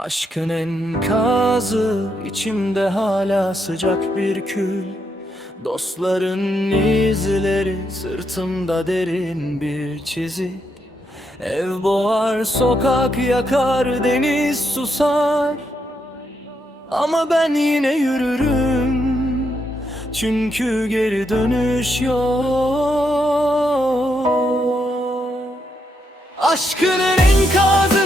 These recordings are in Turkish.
Aşkın enkazı içimde hala sıcak bir kül. Dostların izleri sırtımda derin bir çizik Ev boğar, sokak yakar, deniz susar. Ama ben yine yürürüm. Çünkü geri dönüş yok. Aşkının enkazını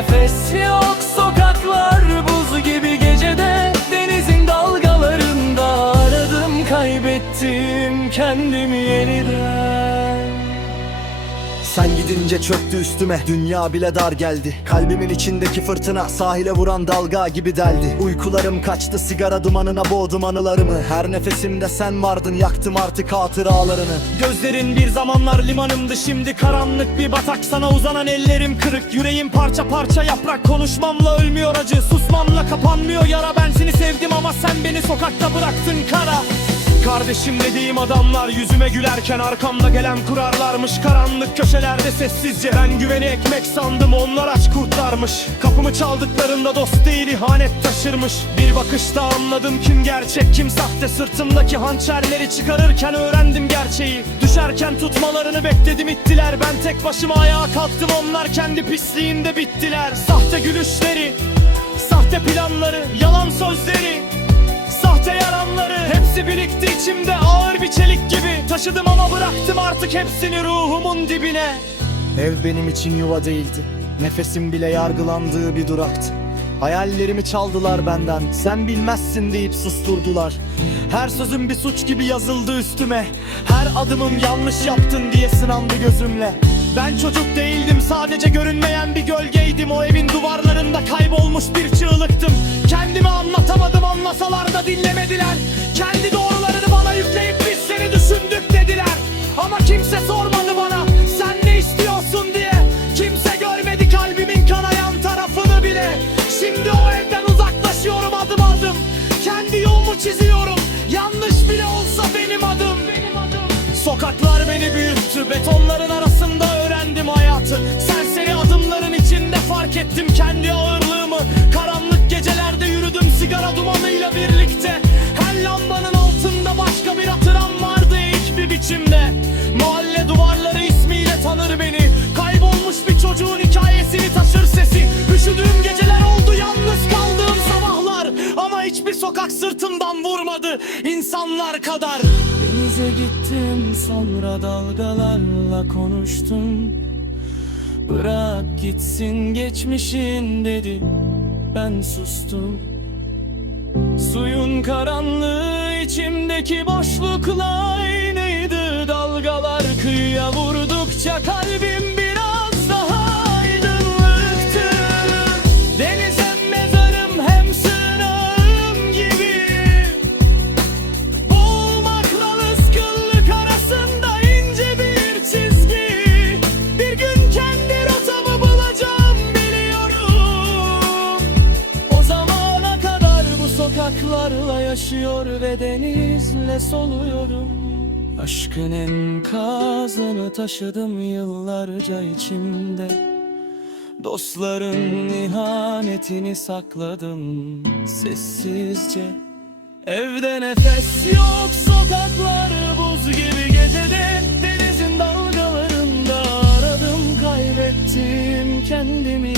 nefes yok sokaklar buz gibi gecede. Denizin dalgalarında aradım kaybettim kendimi yeniden Sen gidince çöktü üstüme Dünya bile dar geldi. Kalbimin içindeki fırtına Sahile vuran dalga gibi deldi. Uykularım kaçtı sigara dumanına boğdum anılarımı Her nefesimde sen vardın yaktım artık hatıralarını. Gözlerin bir zamanlar limanımdı şimdi karanlık bir batak. Sana uzanan ellerim kırık yüreğim parça parça yaprak. Konuşmamla ölmüyor acı susmamla kapanmıyor yara. Ben seni sevdim ama sen beni sokakta bıraktın kara Kardeşim dediğim adamlar yüzüme gülerken arkamda gelen kurarlarmış. Karanlık köşelerde sessizce ben güveni ekmek sandım onlar aç kurtlarmış. Kapımı çaldıklarında dost değil ihanet taşırmış. Bir bakışta anladım kim gerçek kim sahte. Sırtımdaki hançerleri çıkarırken öğrendim gerçeği. Düşerken tutmalarını bekledim ittiler. Ben tek başıma ayağa kalktım onlar kendi pisliğinde bittiler. Sahte gülüşleri, sahte planları, yalan sözleri hepsi birikti içimde ağır bir çelik gibi. Taşıdım ama bıraktım artık hepsini ruhumun dibine. Ev benim için yuva değildi. Nefesim bile yargılandığı bir duraktı. Hayallerimi çaldılar benden. Sen bilmezsin deyip susturdular. Her sözüm bir suç gibi yazıldı üstüme. Her adımım yanlış yaptın diye sınandı gözümle. Ben çocuk değildim sadece görünmeyen bir gölgeydim. O evin duvarlarında kaybolmuş bir çığlıktım. Kendimi anlatamadım anlasalar da dinlemediler Sokaklar beni büyüttü Betonların arasında öğrendim hayatı. Serseri adımların içinde fark ettim kendi ağırlığımı. Karanlık gecelerde yürüdüm sigara dumanıyla birlikte. Her lambanın altında başka bir hatıram vardı ilk bir biçimde. Mahalle duvarları ismiyle tanır beni. Kaybolmuş bir çocuğun sokak sırtımdan vurmadı insanlar kadar. Denize gittim sonra dalgalarla konuştum. Bırak gitsin geçmişin dedi Ben sustum. Suyun karanlığı içimdeki boşlukla aynıydı sokaklarla yaşıyor ve denizle soluyorum. Aşkın enkazını taşıdım yıllarca içimde. Dostların ihanetini sakladım sessizce. Evde nefes yok sokaklar buz gibi gecede. Denizin dalgalarında aradım kaybettim kendimi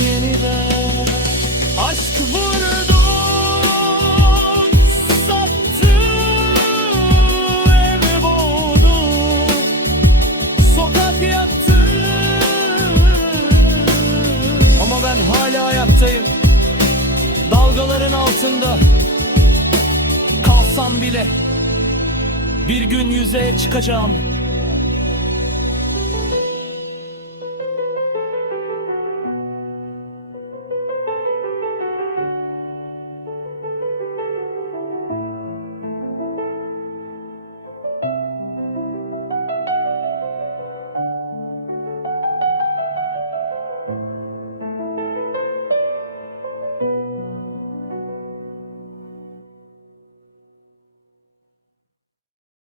ayaktayım Dalgaların altında Kalsam bile Bir gün yüzeye çıkacağım